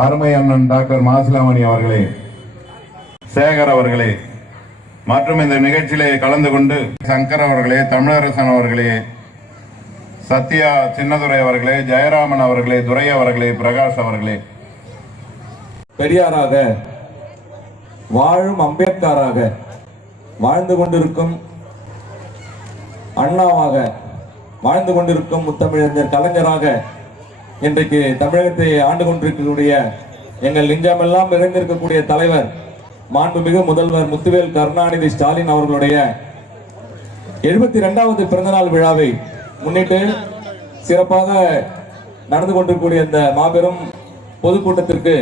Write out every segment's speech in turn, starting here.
அருமை அண்ணன் டாக்டர் மாசிலாமணி அவர்களே, சேகர் அவர்களே மற்றும் இந்த நிகழ்ச்சியிலே கலந்து கொண்டு சங்கர் அவர்களே, தமிழரசன் அவர்களே, சத்யா சின்னதுரை அவர்களே, ஜெயராமன் அவர்களே, துரை அவர்களே, பிரகாஷ் அவர்களே, பெரியாராக வாழும் அம்பேத்கராக வாழ்ந்து கொண்டிருக்கும் அண்ணாவாக வாழ்ந்து கொண்டிருக்கும் முத்தமிழறிஞர் கலைஞராக இன்றைக்கு தமிழகத்தை ஆண்டு கொண்டிருக்கக்கூடிய எங்கள் நெஞ்சமெல்லாம் நிறைந்திருக்கக்கூடிய தலைவர் மாண்புமிகு முதல்வர் முத்துவேல் கருணாநிதி ஸ்டாலின் அவர்களுடைய 72வது பிறந்தநாள் விழாவை முன்னிட்டு சிறப்பாக நடந்து கொண்டிருக்கக்கூடிய இந்த மாபெரும் பொதுக்கூட்டத்திற்கு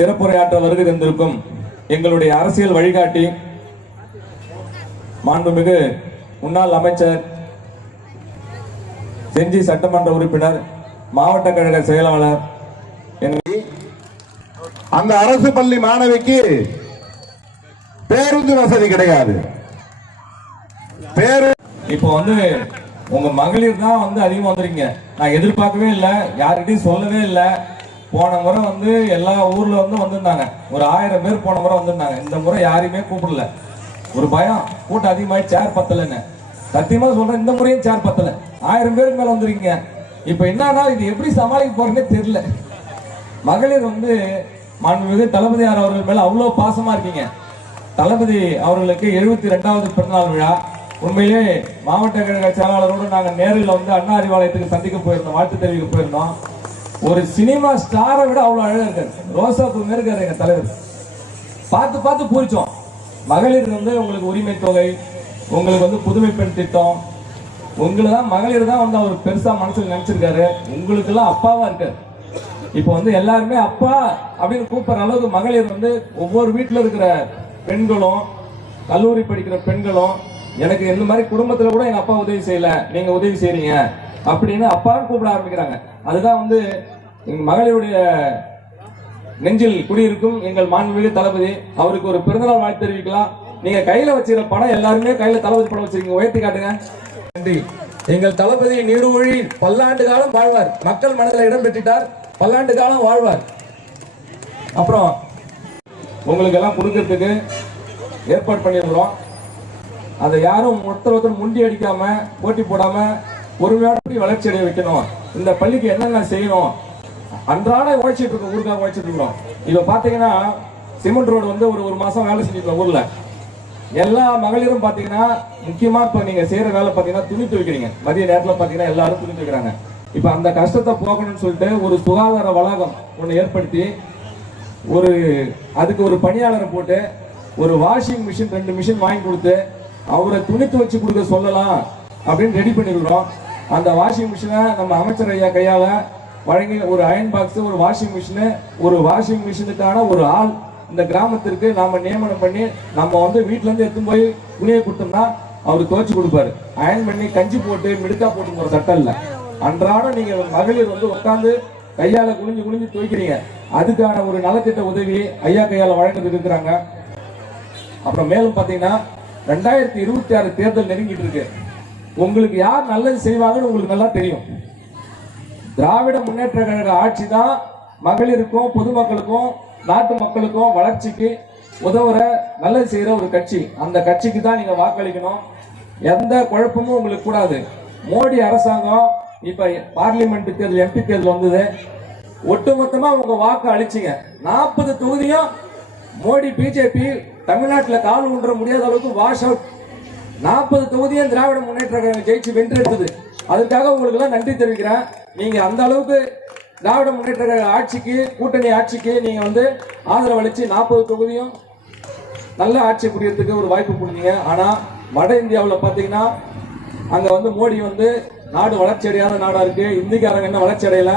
சிறப்புரையாற்ற வருகை தந்திருக்கும் எங்களுடைய அரசியல் வழிகாட்டி மாண்புமிகு முன்னாள் அமைச்சர், செஞ்சி சட்டமன்ற உறுப்பினர், மாவட்ட கழக செயலாளர், அந்த அரசு பள்ளி மாணவிக்கு பேருந்து வசதி கிடையாது. இப்போ உங்க மகளிர் தான் அதிகமா வந்துருங்க. நான் எதிர்பார்க்கவே இல்லை, யார்கிட்டையும் சொல்லவே இல்லை. போன முறை எல்லா ஊர்ல வந்திருந்தாங்க, ஒரு 1000 பேர் போன முறை வந்திருந்தாங்க. இந்த முறை யாரையுமே கூப்பிடல. ஒரு பயம், கூட்டம் அதிகமாகி சேர் பத்தலைன்னு. சத்தியமா சொல்றேன், இந்த முறையும் சேர் பத்தல. 1000 பேருக்கு மேல வந்துருக்கீங்க. இப்ப என்னன்னா இது எப்படி சமாளிக்க போறேன்னே தெரியல. மகளிர் மாண்புமிகு தளபதியார் அவர்கள் மேல அவ்வளவு பாசமா இருக்கீங்க. தளபதி அவர்களுக்கு 72வது பிறந்தநாள் விழா. உண்மையிலே மாவட்ட கழக செயலாளரோடு நாங்கள் நேரில் அண்ணா அறிவாலயத்துக்கு சந்திக்க போயிருந்தோம், வாழ்த்து தெரிவிக்க போயிருந்தோம். ஒரு சினிமா ஸ்டாரை விட அவ்வளவு அழகா இருக்காரு, ரோசா பூ மாரி இருக்காரு எங்க தலைவர். பார்த்து பார்த்து பூரிச்சோம். மகளிர் உங்களுக்கு உரிமை தொகை, உங்களுக்கு புதுமை பெண் திட்டம், உங்களை தான் மகளிர் தான் அவர் பெருசா மனசுல நினைச்சிருக்காரு. உங்களுக்கு எல்லாம் அப்பாவா இருக்காரு. இப்போ எல்லாருமே அப்பா அப்படின்னு கூப்பிடுற அளவுக்கு மகளிர் ஒவ்வொரு வீட்டுல இருக்கிற பெண்களும், கல்லூரி படிக்கிற பெண்களும், எனக்கு இந்த மாதிரி குடும்பத்துல கூட எங்க அப்பா உதவி செய்யல, நீங்க உதவி செய்றீங்க அப்படின்னு அப்பான்னு கூப்பிட ஆரம்பிக்கிறாங்க. அதுதான் எங்க மகளிருடைய நெஞ்சில் குடியிருக்கும் எங்கள் மாண்புமிகு தளபதி. அவருக்கு ஒரு பிறந்தநாள் வாழ்த்து தெரிவிக்கலாம். நீங்க கையில வச்சிருக்கிற படம், எல்லாருமே கையில தளபதி படம் வச்சிருக்கீங்க, உயர்த்தி காட்டுங்க. நன்றி. எங்கள் தளபதி நீடுமொழி பல்லாண்டு காலம் வாழ்வார். மக்கள் மனதில் இடம் பெற்றுட்டார், பல்லாண்டு காலம் வாழ்வார். அப்புறம் உங்களுக்கு எல்லாம் கொடுக்கறதுக்கு ஏற்பாடு பண்ணிருக்கிறோம். அதை யாரும் ஒருத்தர் முண்டி அடிக்காம, போட்டி போடாம பொறுமையோட வளர்ச்சி அடைய வைக்கணும். இந்த பள்ளிக்கு என்னென்ன செய்யணும், அன்றாட உழைச்சிட்டு இருக்கோம், ஊருக்காக உழைச்சிட்டு இருக்கிறோம். இப்ப பாத்தீங்கன்னா சிமெண்ட் ரோடு ஒரு மாசம் வேலை செஞ்சுட்டு ஊர்ல எல்லா மகளிரும் பாத்தீங்கன்னா, முக்கியமா இப்ப நீங்க செய்யற வேலை பாத்தீங்கன்னா துணி துவைக்கிறீங்க. மதிய நேரத்துல பாத்தீங்கன்னா எல்லாரும் துணி துவைக்கிறாங்க. இப்ப அந்த கஷ்டத்தை போகணும்னு சொல்லிட்டு ஒரு சுகாதார வளாகம் ஒண்ணு ஏற்படுத்தி, அதுக்கு ஒரு பணியாளரை போட்டு, ஒரு வாஷிங் மிஷின் 2 மிஷின் வாங்கி கொடுத்து அவரை துணி துவைச்சு கொடுக்க சொல்லலாம் அப்படின்னு ரெடி பண்ணிருக்கிறோம். அந்த வாஷிங் மிஷினை நம்ம அமைச்சர் ஐயா கையால வழங்கி, ஒரு அயன் பாக்ஸ், ஒரு வாஷிங் மிஷின், ஒரு வாஷிங் மிஷினுக்கான ஒரு ஆள் இந்த கிராமத்திற்கு நாம நியமனம் பண்ணி, நம்ம வீட்டுல இருந்து எடுத்து போய் துணியை கொடுத்தோம்னா அவரு துவைச்சு கொடுப்பாரு. அயன் பண்ணி கஞ்சி போட்டு மிடுக்கா போட்டு போற சட்டம் இல்ல. அன்றாடம் நீங்க மகளிர் உட்காந்து கையால குனிஞ்சு குனிஞ்சு துவைக்கிறீங்க. அதுக்கான ஒரு நலத்திட்ட உதவி ஐயா கையால வழங்கிட்டு இருக்கிறாங்க. அப்புறம் மேலும் பாத்தீங்கன்னா 2026 தேர்தல் நெருங்கிட்டு இருக்கு. உங்களுக்கு யார் நல்லது செய்வாங்கன்னு உங்களுக்கு நல்லா தெரியும். திராவிட முன்னேற்ற கழக ஆட்சி தான் மகளிருக்கும், பொதுமக்களுக்கும், நாட்டு மக்களுக்கும் வளர்ச்சிக்கு உதவுற, நல்லது செய்யற ஒரு கட்சி. அந்த கட்சிக்கு தான் நீங்க வாக்களிக்கணும். எந்த குழப்பமும் உங்களுக்கு கூடாது. மோடி அரசாங்கம் இப்ப பார்லிமெண்ட் தேர்தல், எம்பி தேர்தல் வந்தது, ஒட்டுமொத்தமா உங்க வாக்கு அளிச்சிங்க. 40 தொகுதியும் மோடி பிஜேபி தமிழ்நாட்டில் கால் ஊன்ற முடியாத அளவுக்கு வாஷ் அவுட். 40 தொகுதியும் திராவிட முன்னேற்ற கழகம் ஜெயிச்சு வென்றெடுத்தது. அதுக்காக உங்களுக்கு எல்லாம் நன்றி தெரிவிக்கிறேன். நீங்க அந்த அளவுக்கு திராவிட முன்னேற்ற கழக ஆட்சிக்கு, கூட்டணி ஆட்சிக்கு நீங்க ஆதரவு அளிச்சு 40 தொகுதியும் நல்ல ஆட்சி புரியறதுக்கு ஒரு வாய்ப்பு கொடுத்தீங்க. ஆனா வட இந்தியாவில் பாத்தீங்கன்னா அங்க மோடி நாடு வளர்ச்சி அடையாத நாடா இருக்கு. இந்திக்காரங்க என்ன வளர்ச்சி அடையல.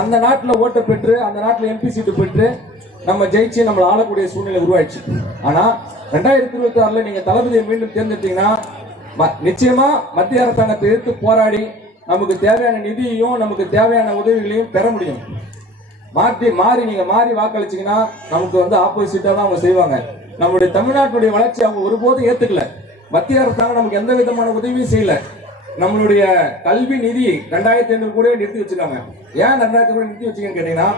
அந்த நாட்டில் ஓட்டை பெற்று, அந்த நாட்டில் எம்பி சீட்டு பெற்று நம்ம ஜெயிச்சு நம்மளை ஆளக்கூடிய சூழ்நிலை உருவாயிடுச்சு. ஆனா 2026 நீங்க தளபதியை மீண்டும் தேர்ந்தெடுத்தீங்கன்னா நிச்சயமா மத்திய அரசாங்கத்தை எதிர்த்து போராடி நமக்கு தேவையான நிதியையும், நமக்கு தேவையான உதவிகளையும் பெற முடியும். நீங்க மாறி வாக்களிச்சீங்கன்னா நமக்கு ஆப்போசிட்டா தான் அவங்க செய்வாங்க. நம்முடைய தமிழ்நாட்டுடைய வளர்ச்சி அவங்க ஒருபோதும் ஏத்துக்கல. மத்திய அரசாங்கம் நமக்கு எந்த விதமான உதவியும் செய்யல. நம்மளுடைய கல்வி நிதி 2500 கூட நிறுத்தி வச்சிருக்காங்க. ஏன் 2000 கூட நிறுத்தி வச்சீங்கன்னு கேட்டீங்கன்னா,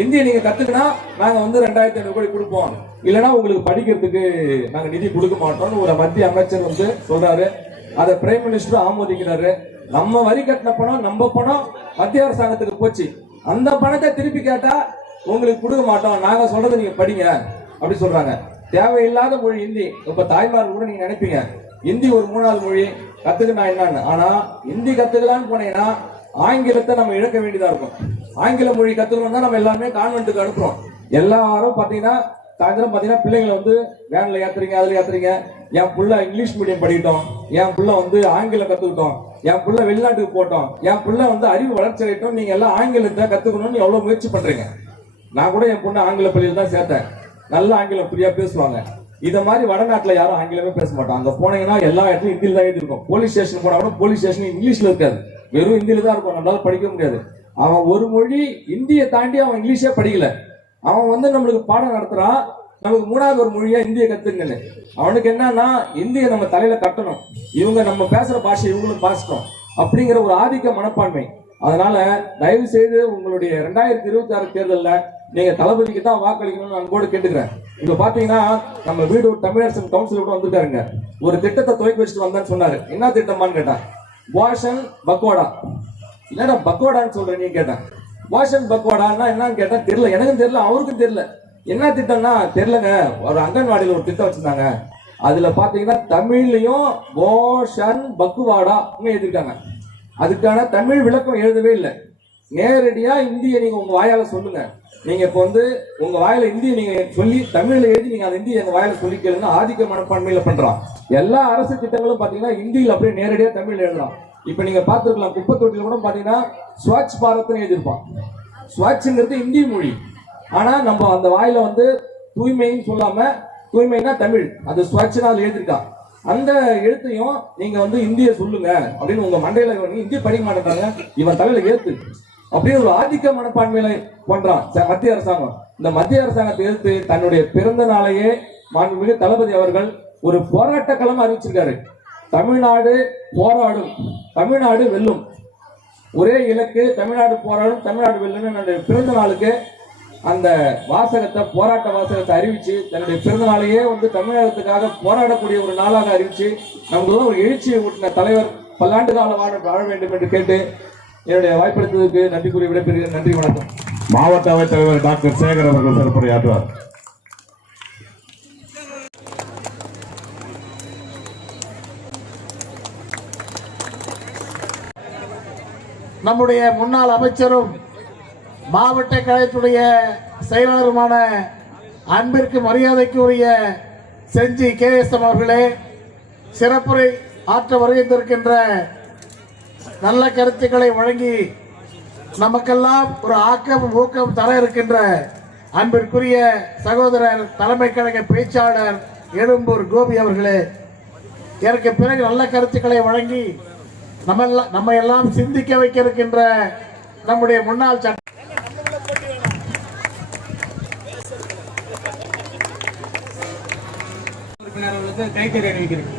இந்திய நீங்க கத்துக்கினா நாங்க வந்து 2500 கோடி கொடுப்போம், இல்லைன்னா உங்களுக்கு படிக்கிறதுக்கு நாங்க நிதி கொடுக்க மாட்டோம்னு ஒரு மத்திய அமைச்சர் வந்து சொல்றாரு. அதை பிரைம் மினிஸ்டர் ஆமோதிக்கிறாரு. நம்ம வரி கட்டின பணம், நம்ம பணம் மத்திய அரசாங்கத்துக்கு போச்சு. அந்த பணத்தை திருப்பி கேட்டா உங்களுக்கு கொடுக்க மாட்டோம், நாங்க சொல்றதை நீங்க படிங்க அப்படி சொல்றாங்க. தேவையில்லாத மொழி ஹிந்தி. இப்ப தாய்மார்கள் கூட நீங்க நினைப்பீங்க ஹிந்தி ஒரு 3வது மொழி கத்துக்கினா என்னன்னு. ஆனா ஹிந்தி கத்துக்கலான்னு போனீங்கன்னா ஆங்கிலத்தை நம்ம இழக்க வேண்டியதா இருக்கும். ஆங்கில மொழி கத்துக்கணும்னா நம்ம எல்லாமே கான்வென்ட்டுக்கு அனுப்புறோம். எல்லாரும் பாத்தீங்கன்னா சாயந்தரம் பாத்தீங்கன்னா பிள்ளைங்களை வந்து வேன்ல ஏத்துறீங்க, அதுல ஏத்துறீங்க. என் புள்ள இங்கிலீஷ் மீடியம் படிக்கட்டும், என் புள்ள வந்து ஆங்கிலம் கத்துக்கிட்டோம், என் புள்ள வெளிநாட்டுக்கு போட்டோம், என் புள்ள வந்து அறிவு வளர்ச்சி அடையட்டும், நீங்க எல்லாம் ஆங்கிலத்தை கத்துக்கணும்னு எவ்வளவு முயற்சி பண்றீங்க. நான் கூட என் பொண்ணு ஆங்கில பள்ளியில் தான் சேர்த்தேன். நல்ல ஆங்கிலம் ஃப்ரீயா பேசுவாங்க. இத மாதிரி வடநாட்டுல யாரும் ஆங்கிலமே பேச மாட்டாங்க. அங்க போனீங்கன்னா எல்லா இடத்துலயும் ஹிந்தியில தான் எழுதி இருக்கும். போலீஸ் ஸ்டேஷன் போனா கூட போலீஸ் ஸ்டேஷன் இங்கிலீஷ்ல இருக்காது, வெறும் ஹிந்தியில தான் இருக்கும். நம்மளால படிக்க முடியாது. அவன் ஒரு மொழி இந்தியை தாண்டி அவன் இங்கிலீஷே படிக்கல. அவன் வந்து நம்மளுக்கு பாடம் நடத்துறான், நமக்கு 3வது ஒரு மொழியா இந்திய கத்துங்கன்னு. அவனுக்கு என்னன்னா இந்திய நம்ம தலையில கட்டணும், இவங்க நம்ம பேசுற பாஷை இவங்களும் பாசணும் அப்படிங்கிற ஒரு ஆதிக்க மனப்பான்மை. அதனால தயவு செய்து உங்களுடைய 2026 தேர்தலில் நீங்க தளபதிக்கு தான் வாக்களிக்கணும்னு நான் கூட கேட்டுக்கிறேன். இப்ப பாத்தீங்கன்னா நம்ம வீடு தமிழரசு கவுன்சில் கூட வந்திருக்காருங்க. ஒரு திட்டத்தை துவக்கி வச்சுட்டு வந்தேன்னு சொன்னாரு. என்ன திட்டமான்னு கேட்டேன். வாஷன் பக்வாடா. என்னடா பக்வாடான்னு சொல்றேன்னு கேட்டேன். வாஷன் பக்வாடான்னா என்னன்னு கேட்டா தெரியல, எனக்கும் தெரியல, அவருக்கும் தெரியல. என்ன திட்டம்னா தெரியலங்க. ஒரு அங்கன்வாடியில ஒரு திட்டம் வச்சிருந்தாங்க. அதுல பாத்தீங்கன்னா தமிழ்லயும் போஷன் பக்குவாடா எழுதிருக்காங்க. அதுக்கான தமிழ் விளக்கம் எழுதவே இல்லை. நேரடியா இந்திய நீங்க உங்க வாயால சொல்லுங்க. நீங்க இப்ப வந்து உங்க வாயில இந்திய நீங்க சொல்லி தமிழ்ல எழுதி நீங்க அந்த இந்திய எங்க வாயில சொல்லி கேளுங்க. ஆதிக்க மனப்பான்மையில பண்றான். எல்லா அரசு திட்டங்களும் பாத்தீங்கன்னா இந்தியில அப்படியே நேரடியா தமிழ்ல எழுதலாம். இப்ப நீங்க பாத்துருக்கலாம், குப்பை தொட்டில கூட பாத்தீங்கன்னா ஸ்வச் பாரத்னு எழுதியிருப்பான். ஸ்வச்ங்கிறது இந்திய மொழி. ஆனா நம்ம அந்த வாயில வந்து தூய்மைன்னு சொல்லாம, தூய்மைனா தமிழ், அது ஸ்வச்னா அது எழுதிருக்கான். அந்த எழுத்தையும் நீங்க வந்து இந்திய சொல்லுங்க அப்படின்னு உங்க மண்டையில இந்திய படிக்க மாட்டேங்கிறாங்க, இவன் தலையில ஏத்து அப்படின்னு ஒரு ஆதிக்க மனப்பான்மையில பண்றான் மத்திய அரசாங்கம். இந்த மத்திய அரசாங்கத்தை எதிர்த்து தன்னுடைய பிறந்த நாளையே மாண்புமிகு தளபதி அவர்கள் ஒரு போராட்ட களம் அறிவிச்சிருக்காரு. தமிழ்நாடு போராடும், தமிழ்நாடு வெல்லும், ஒரே இலக்கு தமிழ்நாடு போராடும், தமிழ்நாடு வெல்லும். என்னுடைய பிறந்த நாளுக்கு அந்த வாசகத்தை, போராட்ட வாசகத்தை அறிவிச்சு தன்னுடைய பிறந்த நாளையே வந்து தமிழகத்துக்காக போராடக்கூடிய ஒரு நாளாக அறிவிச்சு நமக்கு ஒரு எழுச்சியை ஊட்டின தலைவர் பல்லாண்டு கால வாழ வேண்டும் என்று கேட்டு என்னுடைய வாய்ப்பளித்ததுக்கு நன்றி கூறி விடைபெறுகிறேன். நன்றி, வணக்கம். மாவட்ட அவைத்தலைவர் டாக்டர் சேகர் அவர்கள் சிறப்புரையாற்றுவார். நம்முடைய முன்னாள் அமைச்சரும் மாவட்ட கழகத்துடைய செயலாளருமான அன்பிற்கு மரியாதைக்கு உரிய செஞ்சி KSM அவர்களே, சிறப்புரை ஆற்ற வருகின்றிருக்கின்ற நல்ல கருத்துக்களை வழங்கி நமக்கெல்லாம் ஒரு ஆக்கம் ஊக்கம் தர இருக்கின்ற அன்பிற்குரிய சகோதரர் தலைமை கழக பேச்சாளர் எழும்பூர் கோபி அவர்களே, எனக்கு பிறகு நல்ல கருத்துக்களை வழங்கி நம்ம எல்லாம் சிந்திக்க வைக்க இருக்கின்ற நம்முடைய முன்னாள் கைத்தறி அறிவிக்கிறேன்.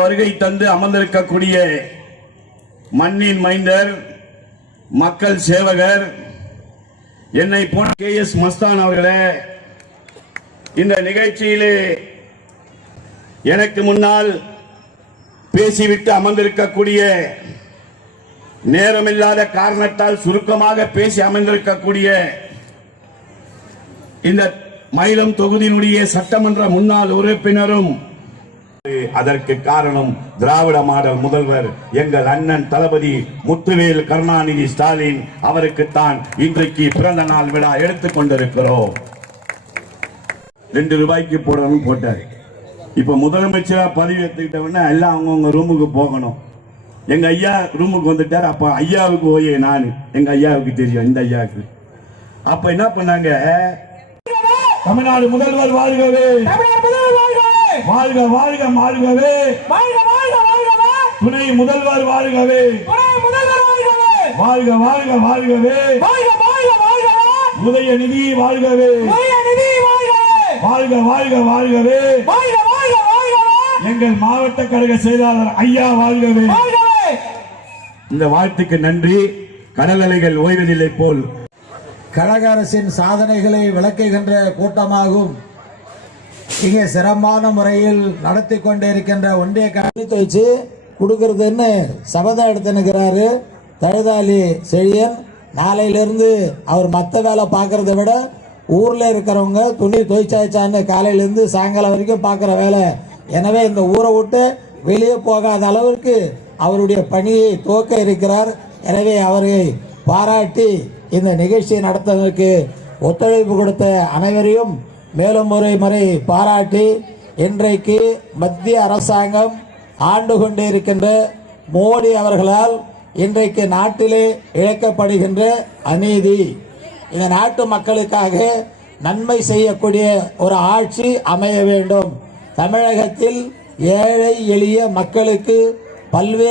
வருகை தந்து அமர்ந்திருக்கக்கூடிய மண்ணின் மைந்தர், மக்கள் சேவகர், என்னை போன KS மஸ்தான் அவர்களே, இந்த நிகழ்ச்சியிலே எனக்கு முன்னால் பேசிவிட்டு அமர்ந்திருக்கக்கூடிய, நேரமில்லாத காரணத்தால் சுருக்கமாக பேசி அமர்ந்திருக்கக்கூடிய இந்த மயிலம் தொகுதியினுடைய சட்டமன்ற முன்னாள் உறுப்பினரும், அதற்கு காரணம் திராவிட மாடல் முதல்வர் எங்கள் அண்ணன் தளபதி முத்துவேல் கருணாநிதி ஸ்டாலின் அவருக்குத்தான் இன்றைக்கு பிறந்த நாள் விழா எடுத்துக் கொண்டிருக்கிறோம். 2 ரூபாய்க்கு போடணும் போட்டார். இப்ப முதலமைச்சரா பதவி எடுத்துக்கிட்டவன எல்லாம் அவங்கவுங்க ரூமுக்கு போகணும். எங்க ஐயா ரூமுக்கு வந்துட்டார். அப்ப ஐயாவுக்கு ஓயே நான், எங்க ஐயாவுக்கு தெரியும் இந்த ஐயாவுக்கு. அப்ப என்ன பண்ணாங்க, தமிழ்நாடு முதல்வர் வாழ்கவே, வாழ்க வாழ்க வாழ்கவே, துணை முதல்வர் வாழ்கவே, வாழ்க வாழ்க வாழ்கவே, உதயநிதி வாழ்கவே, வாழ்க வாழ்க வாழ்கவே வாழ்க வாழ்க வாழ்கவே எங்கள் மாவட்ட கழக செயலாளர் ஐயா வாழ்கவே வாழ்கவே. இந்த வாழ்த்துக்கு நன்றி. கடல் அலைகள் ஓய்வதில்லை போல் கழக அரசின் சாதனைகளை விளக்குகின்ற கூட்டமாகும். இங்கே சிறப்பான முறையில் நடத்தி கொண்டிருக்கின்ற ஒன்றிய கழகத்தை வச்சு கொடுக்கறதுன்னு சபதம் எடுத்துனுக்கிறாரு தழுதாலி செழியன். நாளையிலிருந்து அவர் மற்ற வேலை பார்க்கறத விட ஊர்ல இருக்கிறவங்க துணி துவைச்சாச்சான்னு காலையிலேருந்து சாயங்காலம் வரைக்கும் பார்க்குற வேலை. எனவே இந்த ஊரை விட்டு வெளியே போகாத அளவிற்கு அவருடைய பணியை துவக்க இருக்கிறார். எனவே அவரை பாராட்டி இந்த நிகழ்ச்சியை நடத்துவதற்கு ஒத்துழைப்பு கொடுத்த அனைவரையும் மேலும் ஒரு முறை பாராட்டி இன்றைக்கு மத்திய அரசாங்கம் ஆண்டு கொண்டிருக்கின்ற மோடி அவர்களால் இன்றைக்கு நாட்டிலே இழைக்கப்படுகின்ற அநீதி, இந்த நாட்டு மக்களுக்காக நன்மை செய்யக்கூடிய ஒரு ஆட்சி அமைய வேண்டும். தமிழகத்தில் ஏழை எளிய மக்களுக்கு பல்வேறு